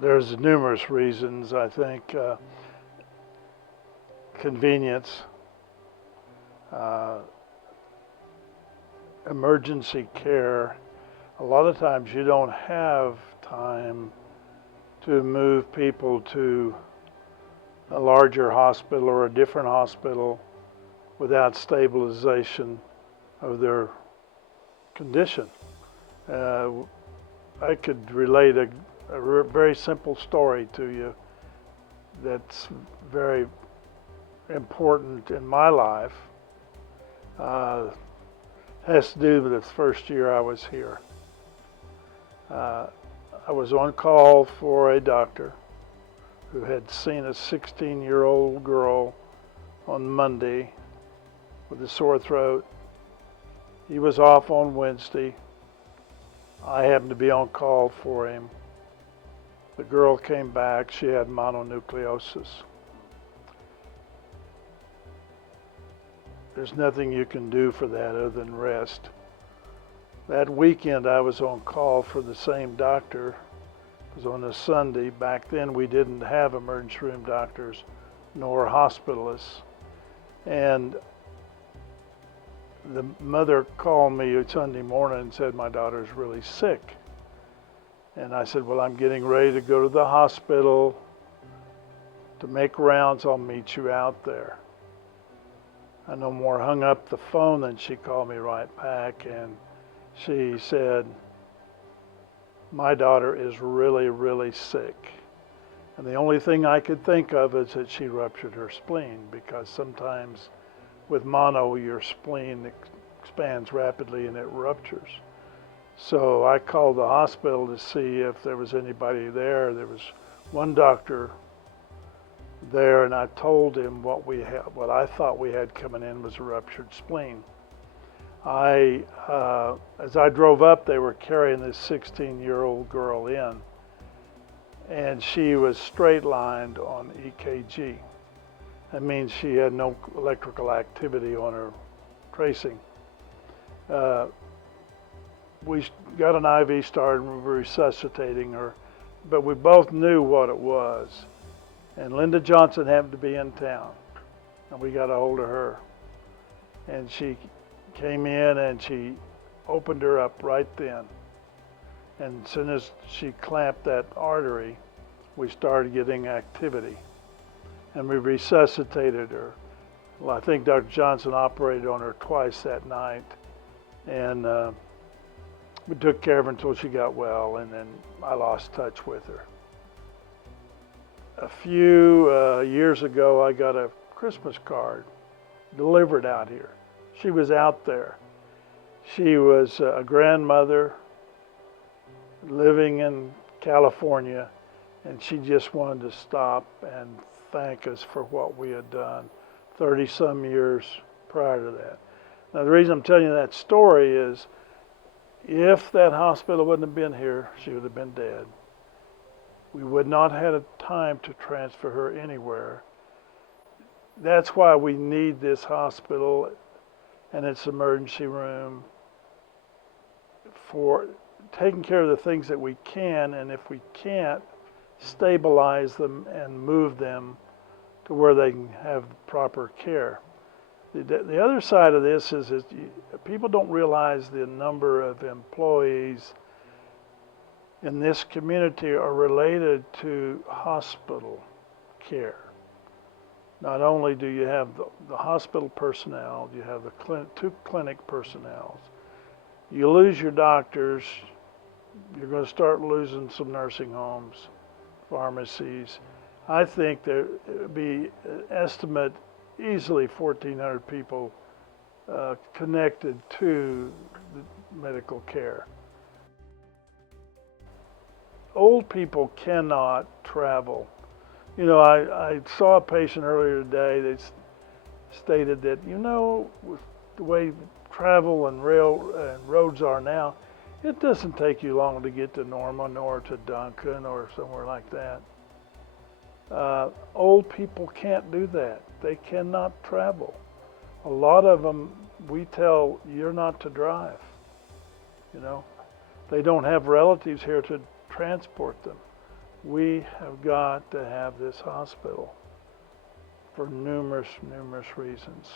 There's numerous reasons. I think convenience, uh, emergency care. A lot of times you don't have time to move people to a larger hospital or a different hospital without stabilization of their condition. Uh, I could relate a very simple story to you that's very important in my life. Uh, has to do with the first year I was here. Uh, I was on call for a doctor who had seen a 16-year-old girl on Monday with a sore throat. He was off on Wednesday. I happened to be on call for him. The girl came back. She had mononucleosis. There's nothing you can do for that other than rest. That weekend I was on call for the same doctor. It was on a Sunday. Back then we didn't have emergency room doctors nor hospitalists. And the mother called me Sunday morning and said, my daughter's really sick. And I said, well, I'm getting ready to go to the hospital to make rounds. I'll meet you out there. I no more hung up the phone than she called me right back, and she said, my daughter is really, really sick. And the only thing I could think of is that she ruptured her spleen, because sometimes with mono, your spleen expands rapidly and it ruptures. So I called the hospital to see if there was anybody there. There was one doctor there, and I told him what I thought we had coming in was a ruptured spleen. As I drove up, they were carrying this 16-year-old girl in, and she was straight-lined on EKG. That means she had no electrical activity on her tracing. We got an IV started and we were resuscitating her, but we both knew what it was. And Linda Johnson happened to be in town, and we got a hold of her. And she came in and she opened her up right then. And as soon as she clamped that artery, we started getting activity. And we resuscitated her. Well, I think Dr. Johnson operated on her twice that night. And we took care of her until she got well, and then I lost touch with her. A few years ago, I got a Christmas card delivered out here. She was out there. She was a grandmother living in California, and she just wanted to stop and thank us for what we had done 30-some years prior to that. Now, the reason I'm telling you that story is if that hospital wouldn't have been here, she would have been dead. We would not have had time to transfer her anywhere. That's why we need this hospital and its emergency room for taking care of the things that we can, and if we can't, stabilize them and move them to where they can have proper care. The other side of this is people don't realize the number of employees in this community are related to hospital care. Not only do you have the hospital personnel, you have the two clinic personnels. You lose your doctors, you're going to start losing some nursing homes, pharmacies. I think there would be an estimate easily 1,400 people connected to the medical care. Old people cannot travel. You know, I saw a patient earlier today that stated that, with the way travel and rail and roads are now, it doesn't take you long to get to Norman or to Duncan or somewhere like that. Old people can't do that. They cannot travel. A lot of them, we tell, you're not to drive. They don't have relatives here to transport them. We have got to have this hospital for numerous reasons.